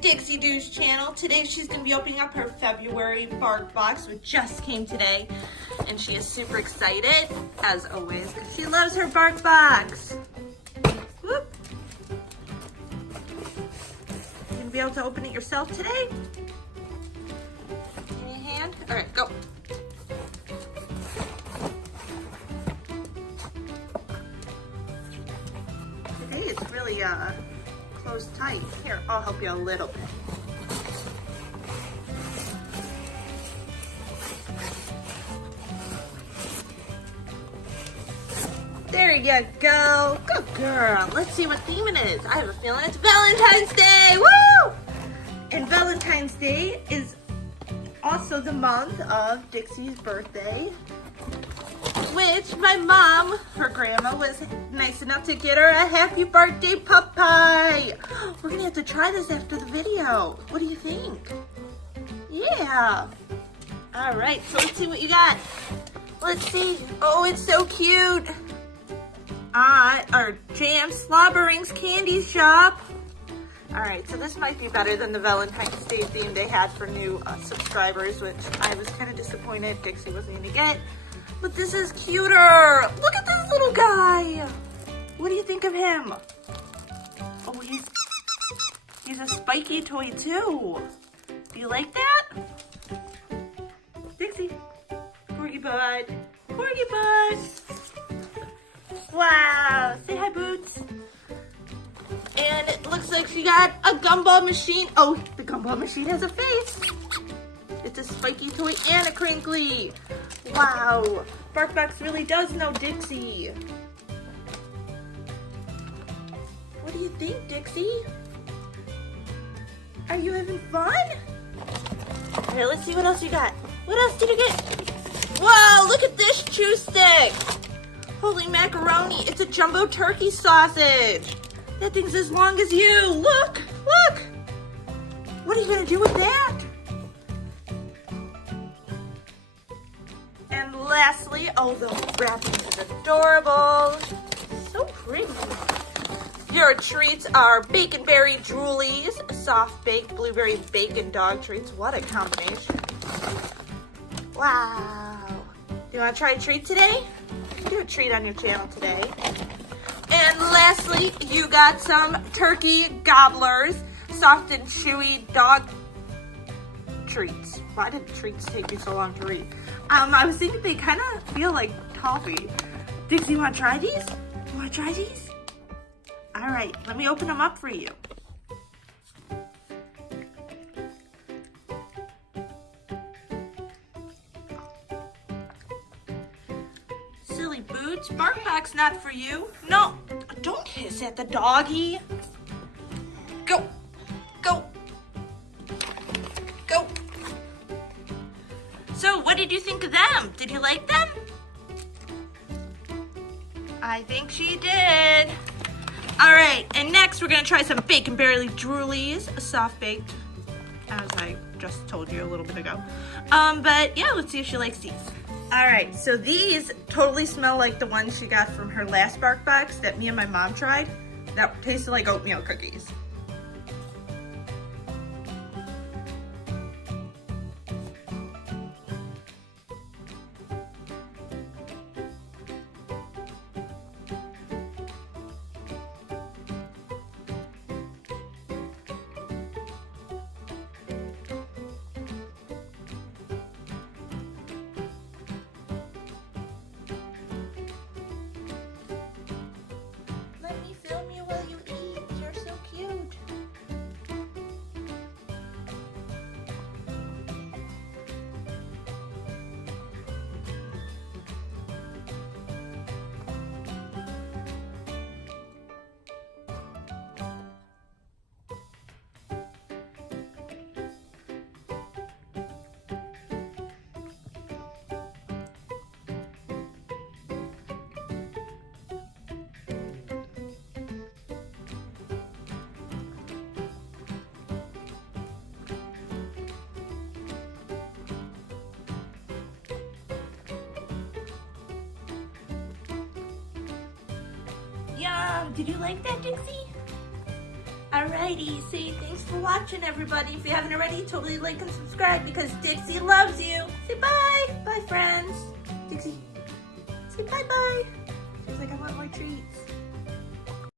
Dixie Do's channel. Today she's going to be opening up her February BarkBox, which just came today. And she is super excited, as always, because she loves her BarkBox. Whoop. You going to be able to open it yourself today? In your hand? All right, go. Today it's really closed tight. Here, I'll help you a little bit. There you go. Good girl. Let's see what theme it is. I have a feeling it's Valentine's Day. Woo! And Valentine's Day is also the month of Dixie's birthday, which my mom, her grandma, was nice enough to get her a happy birthday pup pie. We're gonna have to try this after the video. What do you think? Yeah. All right, so let's see what you got. Let's see. Oh, it's so cute. Our Jam Slobberings candy shop. All right, so this might be better than the Valentine's Day theme they had for new subscribers, which I was kind of disappointed Dixie wasn't gonna get. But this is cuter. Look at this little guy. What do you think of him? Oh, he's a spiky toy too. Do you like that? Dixie, Corgi bud. Corgi bud. Wow, say hi, Boots. And it looks like she got a gumball machine. Oh, the gumball machine has a face. It's a spiky toy and a crinkly. Wow, BarkBox really does know Dixie. What do you think, Dixie? Are you having fun? All right, let's see what else you got. What else did you get? Whoa, look at this chew stick. Holy macaroni, it's a jumbo turkey sausage. That thing's as long as you. Look, look. What are you gonna do with that? And lastly, oh, the wrapping is adorable. So pretty. Your treats are bacon berry droolies, soft baked blueberry bacon dog treats. What a combination. Wow. Do you want to try a treat today? Do a treat on your channel today. And lastly, you got some turkey gobblers, soft and chewy dog treats. Why did treats take you so long to read? I was thinking they kind of feel like toffee. Dixie, you want to try these? You want to try these? All right, let me open them up for you. Silly Boots, BarkBox not for you. No, don't hiss at the doggy. Go, go, go. So what did you think of them? Did you like them? I think she did. All right, and next we're gonna try some bacon berry droolies, soft baked, as I just told you a little bit ago. But yeah, let's see if she likes these. All right, so these totally smell like the ones she got from her last BarkBox that me and my mom tried. That tasted like oatmeal cookies. Film you while you eat. You're so cute. Yum! Did you like that, Dixie? Alrighty, say thanks for watching, everybody. If you haven't already, totally like and subscribe because Dixie loves you. Say bye. Bye, friends. Dixie, say bye-bye. She's like, I want more treats.